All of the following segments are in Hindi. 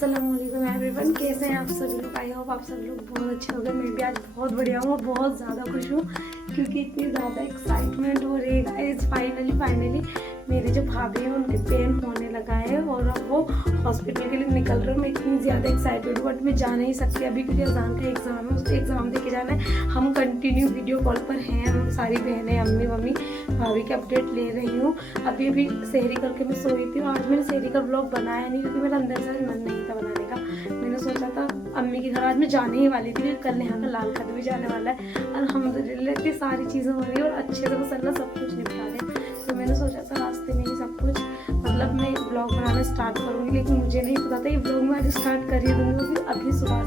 अस्सलामुअलैकुम एवरीवन, कैसे हैं आप सब लोग। आई होप आप सब लोग बहुत अच्छे हो गए। मैं भी आज बहुत बढ़िया हूँ और बहुत ज़्यादा खुश हूँ क्योंकि इतनी ज़्यादा एक्साइटमेंट हो रही है गाइस। फाइनली मेरे जो भाभी हैं उनके पेन होने लगा है और अब वो हॉस्पिटल के लिए निकल रहे हैं। मैं इतनी ज़्यादा एक्साइटेड हूँ बट मैं जा नहीं सकती अभी क्योंकि अजान का एग्ज़ाम है, उसको एग्ज़ाम दे के जाना है। हम कंटिन्यू वीडियो कॉल पर हैं, हम सारी बहनें, अम्मी मम्मी भाभी की अपडेट ले रही हूँ। अभी सहरी करके मैं सोई थी। आज मैंने सहरी का व्लॉग बनाया नहीं क्योंकि मेरा अंदर से मन नहीं था बनाने का। मैंने सोचा था अम्मी के घर आज मैं जाने ही वाली थी, कल नेहा का लाल खत भी जाने वाला है। अल्हम्दुलिल्लाह इतनी सारी चीज़ें हो रही है और अच्छे से बस अल्लाह सब कुछ निपटा दे। तो मैंने सोचा था रास्ते में ही सब कुछ मतलब मैं ब्लॉग बनाना स्टार्ट करूँगी, लेकिन मुझे नहीं पता था ये ब्लॉग मैं आज स्टार्ट कर ही दूँगी क्योंकि अभी सुबह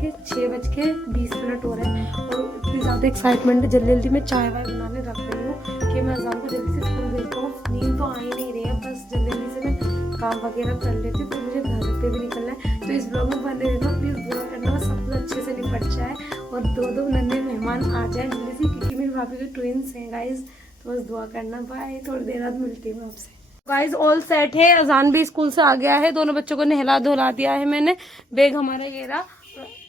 के 6:20 हो रहे हैं और इतनी ज़्यादा एक्साइटमेंट है। जल्दी मैं चाय वाय बनाने रख रही हूँ कि मैं अजान को जल्दी से स्कूल भेजता हूँ। नींद तो आ ही नहीं रही है, बस जल्दी से मैं काम वगैरह कर लेती हूँ तो मुझे घर पे भी निकलना है। तो इस ब्लॉग में बने रहना, प्लीज़ दुआ करना बस सब कुछ अच्छे से निपट जाए और दो नन्हे मेहमान आ जाए जल्दी से क्योंकि मेरी भाभी के ट्विंस हैं गाइज। तो बस दुआ करना। बाय, थोड़ी देर बाद मिलती हूँ आपसे। गाइज ऑल सेट है, अजान भी स्कूल से आ गया है, दोनों बच्चों को नहला धुला दिया है मैंने, बैग हमारा घेरा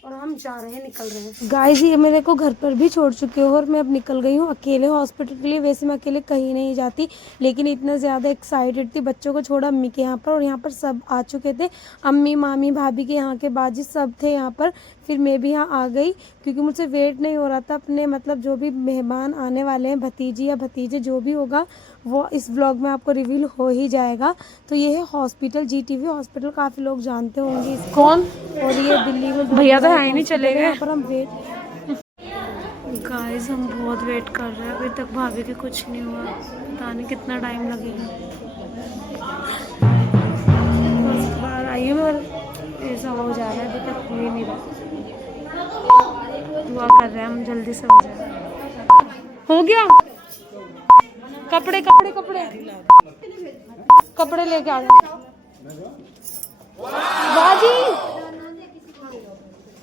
और हम जा रहे हैं, निकल रहे हैं। गाइज ये मेरे को घर पर भी छोड़ चुके हो और मैं अब निकल गई हूँ अकेले हॉस्पिटल के लिए। वैसे मैं अकेले कहीं नहीं जाती लेकिन इतना ज़्यादा एक्साइटेड थी, बच्चों को छोड़ा अम्मी के यहाँ पर और यहाँ पर सब आ चुके थे। अम्मी मामी भाभी के यहाँ के बाजी सब थे यहाँ पर। फिर मैं भी यहाँ आ गई क्योंकि मुझसे वेट नहीं हो रहा था। अपने मतलब जो भी मेहमान आने वाले हैं, भतीजी या भतीजे जो भी होगा वो इस व्लॉग में आपको रिवील हो ही जाएगा। तो ये है हॉस्पिटल, जीटीवी हॉस्पिटल, काफ़ी लोग जानते होंगे इसको। कौन? और ये दिल्ली में भैया तो है नहीं, चले गए। यहाँ पर हम वेट गाइस हम बहुत वेट कर रहे हैं, अभी तक भाभी के कुछ नहीं हुआ, पता नहीं कितना टाइम लगेगा। फर्स्ट बार आई हूँ और ऐसा हो जा रहा है, अभी तक हो ही नहीं रहा। दुआ कर रहे हैं हम जल्दी से हो जाए। हो गया? कपड़े कपड़े कपड़े कपड़े लेके आ गए बाजी,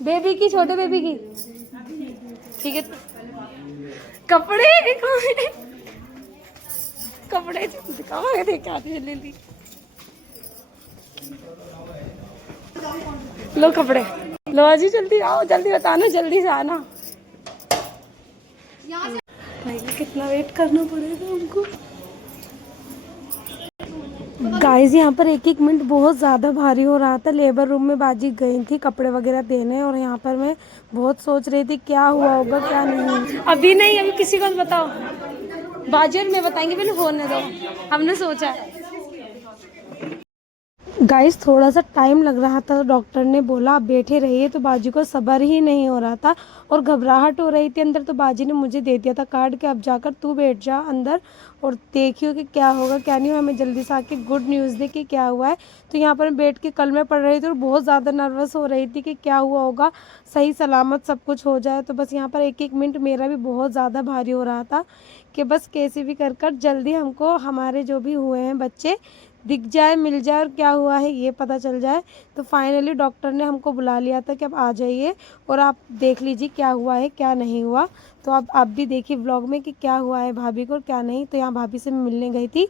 बेबी की, छोटे बेबी की, ठीक है। कपड़े कपड़े दिखाओगे, देख आती जल्दी। लो कपड़े लो जी, जल्दी आओ, जल्दी बताना, जल्दी से आना। भाई कितना वेट करना पड़ेगा हमको। गाइस यहाँ पर एक मिनट बहुत ज़्यादा भारी हो रहा था। लेबर रूम में बाजी गई थी कपड़े वगैरह देने और यहाँ पर मैं बहुत सोच रही थी क्या हुआ होगा क्या नहीं। अभी नहीं, अभी किसी को बताओ, बाजी और मैं बताएंगे, पहले होने दो, हमने सोचा है। गाइस थोड़ा सा टाइम लग रहा था, तो डॉक्टर ने बोला आप बैठे रहिए, तो बाजी को सब्र ही नहीं हो रहा था और घबराहट हो रही थी अंदर। तो बाजी ने मुझे दे दिया था कार्ड कि अब जाकर तू बैठ जा अंदर और देखियो कि क्या होगा क्या नहीं। हमें जल्दी से आके गुड न्यूज़ दे कि क्या हुआ है। तो यहाँ पर बैठ के कल मैं पढ़ रही थी और बहुत ज़्यादा नर्वस हो रही थी कि क्या हुआ होगा, सही सलामत सब कुछ हो जाए। तो बस यहाँ पर एक मिनट मेरा भी बहुत ज़्यादा भारी हो रहा था कि बस कैसे भी कर जल्दी हमको हमारे जो भी हुए हैं बच्चे दिख जाए, मिल जाए और क्या हुआ है ये पता चल जाए। तो फाइनली डॉक्टर ने हमको बुला लिया था कि अब आ जाइए और आप देख लीजिए क्या हुआ है क्या नहीं हुआ। तो आप भी देखिए व्लॉग में कि क्या हुआ है भाभी को और क्या नहीं। तो यहाँ भाभी से मैं मिलने गई थी,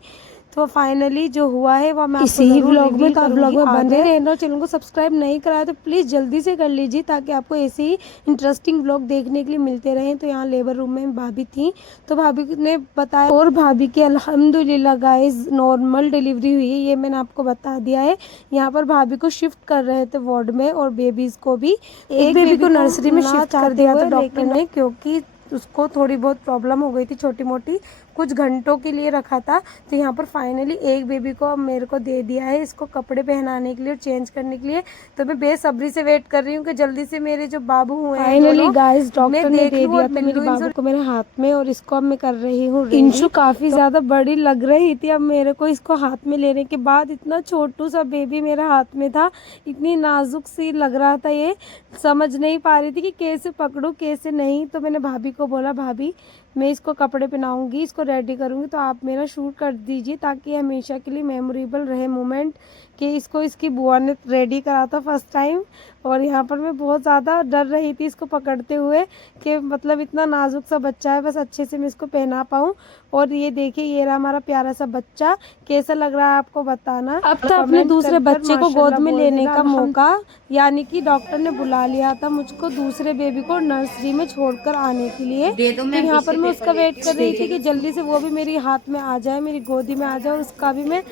तो फाइनली जो हुआ है वो मैं इसी ही व्लॉग में, तो व्लॉग में बने रहना। चैनल को सब्सक्राइब नहीं कराया तो प्लीज़ जल्दी से कर लीजिए ताकि आपको ऐसे ही इंटरेस्टिंग व्लॉग देखने के लिए मिलते रहें। तो यहाँ लेबर रूम में भाभी थी, तो भाभी ने बताया और भाभी की अल्हम्दुलिल्लाह गाइस नॉर्मल डिलीवरी हुई है, ये मैंने आपको बता दिया है। यहाँ पर भाभी को शिफ्ट कर रहे थे वार्ड में और बेबीज़ को भी, एक बेबी को नर्सरी में शिफ्ट कर दिया था डॉक्टर ने क्योंकि उसको थोड़ी बहुत प्रॉब्लम हो गई थी छोटी मोटी, कुछ घंटों के लिए रखा था। तो यहाँ पर फाइनली एक बेबी को मेरे को दे दिया है, इसको कपड़े पहनाने के लिए और चेंज करने के लिए। तो मैं बेसब्री से वेट कर रही हूँ कि जल्दी से मेरे जो बाबू हुए हैं फाइनली गाइस डॉक्टर ने दे दिया था मेरे बाबू को मेरे हाथ में और इसको अब मैं कर रही हूँ। इंशु काफी ज्यादा बड़ी लग रही थी, अब मेरे को इसको हाथ में लेने के बाद इतना छोटू सा बेबी मेरे हाथ में था, इतनी नाजुक सी लग रहा था, ये समझ नहीं पा रही थी कि कैसे पकड़ूं कैसे नहीं। तो मैंने भाभी को बोला भाभी मैं इसको कपड़े पहनाऊंगी, इसको रेडी करूंगी, तो आप मेरा शूट कर दीजिए ताकि हमेशा के लिए मेमोरेबल रहे मोमेंट कि इसको इसकी बुआ ने रेडी करा था फर्स्ट टाइम। और यहाँ पर मैं बहुत ज़्यादा डर रही थी इसको पकड़ते हुए कि मतलब इतना नाजुक सा बच्चा है, बस अच्छे से मैं इसको पहना पाऊँ। और ये देखिए ये रहा हमारा प्यारा सा बच्चा, कैसा लग रहा है आपको बताना। अब तो अपने दूसरे बच्चे को गोद में लेने का मौका, यानी कि डॉक्टर ने बुला लिया था मुझको दूसरे बेबी को नर्सरी में छोड़कर आने के लिए। तो यहाँ पर मैं उसका वेट कर रही थी कि जल्दी से वो भी मेरी हाथ में आ जाए, मेरी गोदी में आ जाए, और उसका भी मैं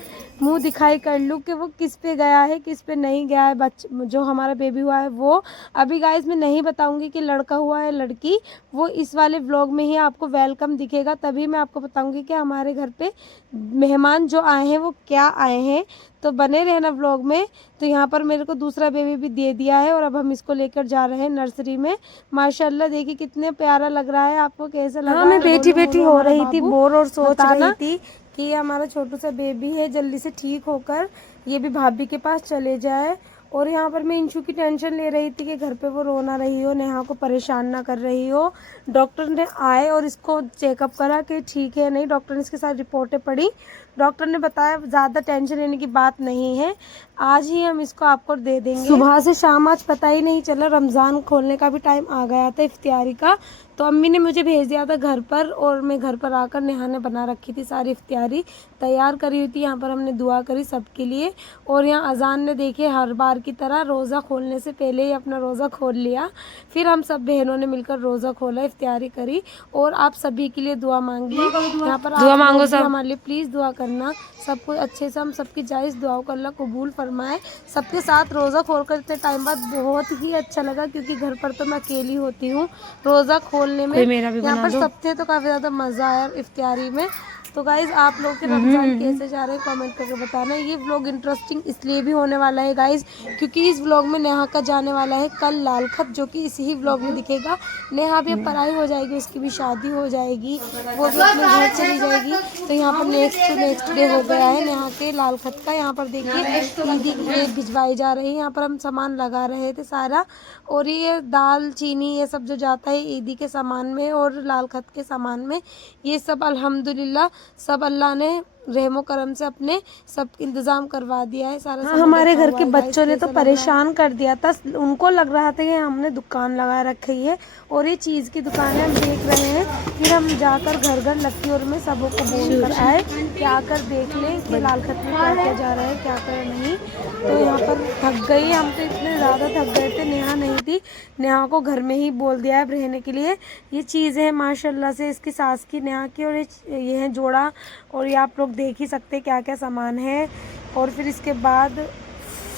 मुंह दिखाई कर लूँ कि वो किस पे गया है किस पे नहीं गया है जो हमारा बेबी हुआ है वो। अभी गाइस मैं नहीं बताऊंगी कि लड़का हुआ है लड़की, वो इस वाले व्लॉग में ही आपको वेलकम दिखेगा, तभी मैं आपको बताऊंगी कि हमारे घर पे मेहमान जो आए हैं वो क्या आए हैं। तो बने रहना व्लॉग में। तो यहाँ पर मेरे को दूसरा बेबी भी दे दिया है और अब हम इसको लेकर जा रहे हैं नर्सरी में। माशाल्लाह देखिए कितने प्यारा लग रहा है, आपको कैसा लग रहा है? मैं बैठी बैठी हो रही थी बोर और सोच रही थी कि ये हमारा छोटू सा बेबी है, जल्दी से ठीक होकर ये भी भाभी के पास चले जाए। और यहाँ पर मैं इंशू की टेंशन ले रही थी कि घर पे वो रो ना रही हो, नेहा को परेशान ना कर रही हो। डॉक्टर ने आए और इसको चेकअप करा कि ठीक है नहीं, डॉक्टर ने इसके साथ रिपोर्टें पढ़ी, डॉक्टर ने बताया ज़्यादा टेंशन लेने की बात नहीं है, आज ही हम इसको आपको दे देंगे। सुबह से शाम आज पता ही नहीं चला, रमज़ान खोलने का भी टाइम आ गया था इफ्तियारी का। तो अम्मी ने मुझे भेज दिया था घर पर, और मैं घर पर आकर नेहा ने बना रखी थी सारी इफ्तियारी तैयार करी हुई थी। यहाँ पर हमने दुआ करी सबके लिए, और यहाँ अजान ने देखे हर बार की तरह रोज़ा खोलने से पहले ही अपना रोज़ा खोल लिया। फिर हम सब बहनों ने मिलकर रोज़ा खोला, इफ्तियारी करी, और आप सभी के लिए दुआ मांगी। यहाँ पर दुआ मांगो सब हमारे लिए, प्लीज़ दुआ करना सब कुछ अच्छे से, हम सबकी जायज़ दुआओं को अल्लाह कबूल फरमाए। सबके साथ रोज़ा खोलकर इतने टाइम बाद बहुत ही अच्छा लगा, क्योंकि घर पर तो मैं अकेली होती हूँ रोज़ा खोलने में। यहाँ पर सब थे तो काफ़ी ज़्यादा मज़ा आया इफ्तियारी में। तो गाइज आप लोग के रमज़ान कैसे जा रहे हैं कमेंट करके बताना। ये व्लॉग इंटरेस्टिंग इसलिए भी होने वाला है गाइज क्योंकि इस व्लॉग में नेहा का जाने वाला है कल लाल खत, जो कि इसी ही व्लॉग में दिखेगा। नेहा भी अब पढ़ाई हो जाएगी, उसकी भी शादी हो जाएगी, वो भी अपने घर चली जाएगी। तो यहाँ पर नेक्स्ट डे हो गया है नेहा के लाल खत का। यहाँ पर देखिए ईदी की भिजवाई जा रही है, यहाँ पर हम सामान लगा रहे थे सारा, और ये दाल चीनी ये सब जो जाता है ईदी के सामान में और लाल खत के सामान में, ये सब अल्हम्दुलिल्लाह सब अल्लाह ने रहमो करम से अपने सब इंतजाम करवा दिया है सारा। हमारे घर के बच्चों ने तो परेशान कर दिया था, उनको लग रहा था कि हमने दुकान लगा रखी है और ये चीज़ की दुकान है, हम देख रहे हैं। फिर हम जाकर घर घर लक्की और मैं सबों को बोल कर आए कि आकर देख लें कि लाल खत में क्या क्या जा रहा है क्या क्या नहीं। तो यहाँ पर थक गई, हम तो इतने ज़्यादा थक गए थे, नेहा नहीं थी, नेहा को घर में ही बोल दिया है रहने के लिए। ये चीज़ें हैं माशाल्लाह से इसकी सास की नेहा की, और ये है जोड़ा, और ये आप लोग देख ही सकते क्या क्या सामान है। और फिर इसके बाद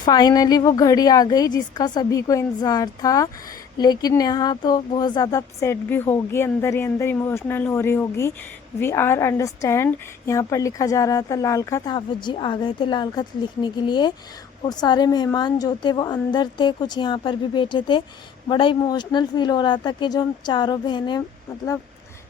फाइनली वो घड़ी आ गई जिसका सभी को इंतज़ार था, लेकिन नेहा तो बहुत ज़्यादा अपसेट भी होगी, अंदर ही अंदर इमोशनल हो रही होगी। We are understand. यहाँ पर लिखा जा रहा था लाल खत, हाफिज जी आ गए थे लाल खत लिखने के लिए, और सारे मेहमान जो थे वो अंदर थे, कुछ यहाँ पर भी बैठे थे। बड़ा इमोशनल फील हो रहा था कि जो हम चारों बहनें, मतलब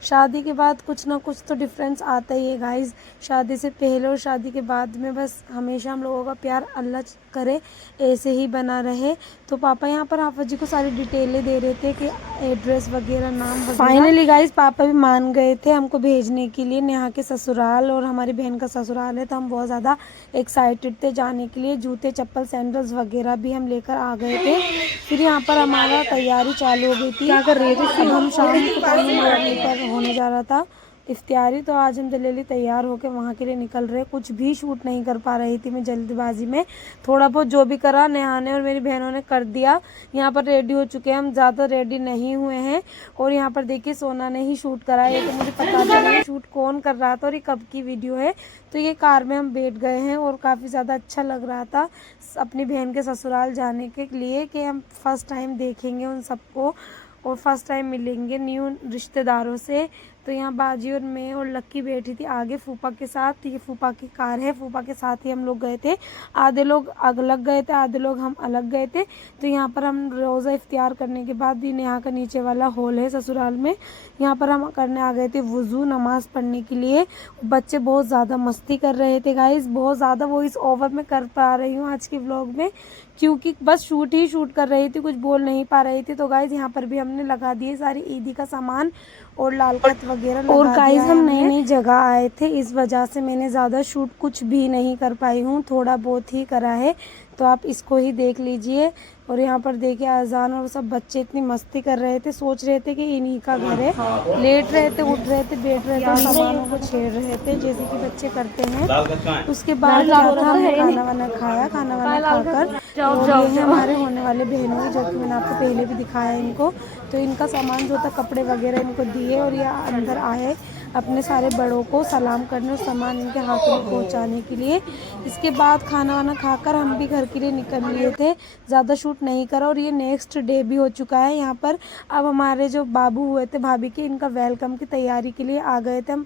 शादी के बाद कुछ ना कुछ तो डिफरेंस आता ही है गाइस, शादी से पहले और शादी के बाद में। बस हमेशा हम लोगों का प्यार अल्लाह करे ऐसे ही बना रहे। तो पापा यहाँ पर हाफिज जी को सारी डिटेलें दे रहे थे कि एड्रेस वगैरह नाम वगैरह। फाइनली गाइस पापा भी मान गए थे हमको भेजने के लिए नेहा के ससुराल, और हमारी बहन का ससुराल है, तो हम बहुत ज़्यादा एक्साइटेड थे जाने के लिए। जूते चप्पल सैंडल्स वगैरह भी हम लेकर आ गए थे। फिर यहाँ पर हमारा तैयारी चालू हो गई थी, क्या कर रही थी हम शाम को होने जा रहा था इफ्तियारी। तो आज हम जल्दी तैयार होकर वहाँ के लिए निकल रहे। कुछ भी शूट नहीं कर पा रही थी मैं जल्दबाजी में, थोड़ा बहुत जो भी करा नेहा ने और मेरी बहनों ने कर दिया। यहाँ पर रेडी हो चुके हैं, हम ज़्यादा रेडी नहीं हुए हैं। और यहाँ पर देखिए सोना ने ही शूट करा है, तो मुझे पता नहीं शूट कौन कर रहा था और ये कब की वीडियो है। तो ये कार में हम बैठ गए हैं और काफ़ी ज़्यादा अच्छा लग रहा था अपनी बहन के ससुराल जाने के लिए कि हम फर्स्ट टाइम देखेंगे उन सबको और फर्स्ट टाइम मिलेंगे न्यू रिश्तेदारों से। तो यहाँ बाजी और मैं और लक्की बैठी थी आगे फूफा के साथ, ये फूफा की कार है, फूफा के साथ ही हम लोग गए थे। आधे लोग अलग गए थे, आधे लोग हम अलग गए थे। तो यहाँ पर हम रोज़ा इफ्तियार करने के बाद भी यहाँ का नीचे वाला हॉल है ससुराल में, यहाँ पर हम करने आ गए थे वज़ू नमाज़ पढ़ने के लिए। बच्चे बहुत ज़्यादा मस्ती कर रहे थे गाइस, बहुत ज़्यादा वॉइस ओवर में कर पा रही हूँ आज के व्लॉग में, क्योंकि बस शूट ही शूट कर रही थी, कुछ बोल नहीं पा रही थी। तो गाइस यहाँ पर भी हमने लगा दिए सारी ईदी का सामान, और लाल कत वगैरह और गाइस हम नई नई जगह आए थे, इस वजह से मैंने ज़्यादा शूट कुछ भी नहीं कर पाई हूँ, थोड़ा बहुत ही करा है, तो आप इसको ही देख लीजिए। और यहाँ पर देखिए अजान और सब बच्चे इतनी मस्ती कर रहे थे, सोच रहे थे कि इन्हीं का घर है, लेट रहे थे, उठ रहे थे, बैठ रहे थे, सामानों को छेड़ रहे थे जैसे कि बच्चे करते हैं। उसके बाद क्या था, हमने खाना वाना खाया, खाना वाना खाकर और ये हमारे होने वाले बहनों जो कि मैंने आपको पहले भी दिखाया इनको, तो इनका सामान जो था कपड़े वगैरह इनको दिए और ये अंदर आए अपने सारे बड़ों को सलाम करने और सामान इनके हाथ में पहुंचाने के लिए। इसके बाद खाना वाना खाकर हम भी घर के लिए निकल लिए थे, ज़्यादा शूट नहीं करा। और ये नेक्स्ट डे भी हो चुका है यहाँ पर। अब हमारे जो बाबू हुए थे भाभी के, इनका वेलकम की तैयारी के लिए आ गए थे हम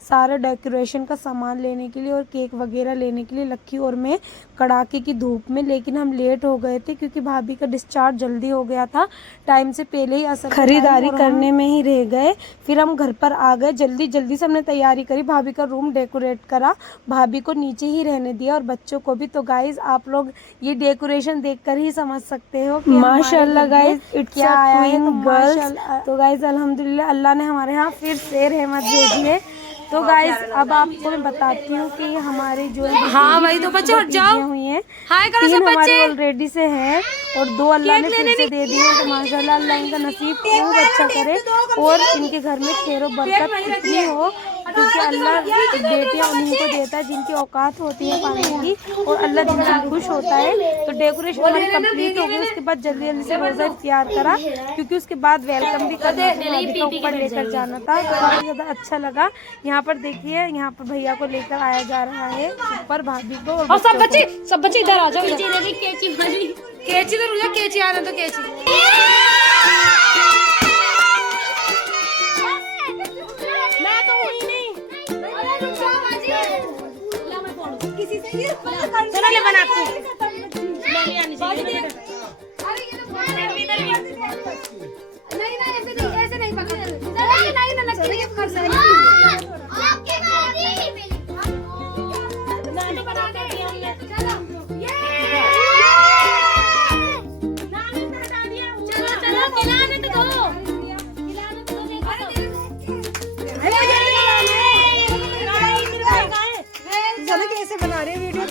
सारे डेकोरेशन का सामान लेने के लिए और केक वगैरह लेने के लिए लक्की और मैं कड़ाके की धूप में। लेकिन हम लेट हो गए थे क्योंकि भाभी का डिस्चार्ज जल्दी हो गया था, टाइम से पहले ही असर खरीदारी करने में ही रह गए। फिर हम घर पर आ गए, जल्दी जल्दी से हमने तैयारी करी, भाभी का रूम डेकोरेट करा, भाभी को नीचे ही रहने दिया और बच्चों को भी। तो गाइज आप लोग ये डेकोरेशन देखकर ही समझ सकते हो कि माशाल्लाह गाइज क्या आया है। तो गाइज अल्हम्दुलिल्लाह अल्लाह ने हमारे यहाँ फिर से रहमत भेजी है। तो गाइस अब आपको मैं बताती हूँ कि हमारे जो हाँ भाई तो बच्चे हट जाओ हुई हैं, तीन हमारे ऑलरेडी से हैं और 2 अल्लाह ने फिर से दे दिए। तो माशाल्लाह अल्लाह इनका नसीब खूब अच्छा करे और इनके घर में खैर और बरकत इतनी हो, क्योंकि अल्लाह बेटियां उन्हीं को देता है जिनकी औकात होती है पाने की, और अल्लाह जिनसे खुश होता है। तो डेकोरेशन हमारी कंप्लीट हो गई, उसके बाद जल्दी जल्दी से रोज़ा इफ्तियार करा, क्योंकि उसके बाद वेलकम भी करना था, ऊपर लेकर जाना था। तो बहुत ज़्यादा अच्छा लगा। यहाँ पर देखिए, यहाँ पर भैया को लेकर आया जा रहा है ऊपर भाभी को, और सब बच्चे इधर आ जाओ। केची तो रुझा, केची आ रहा तो केची बनाते कैसे बना रहे वीडियो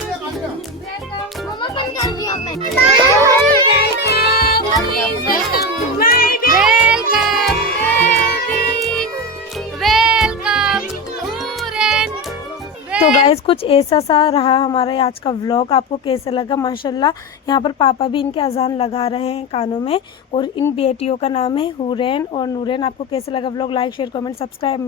तो गाइस कुछ ऐसा सा रहा हमारा आज का व्लॉग। आपको कैसा लगा? माशाल्लाह यहाँ पर पापा भी इनके अजान लगा रहे हैं कानों में, और इन बेटियों का नाम है हुरैन और नूरैन। आपको कैसा लगा vlog? Like share comment subscribe.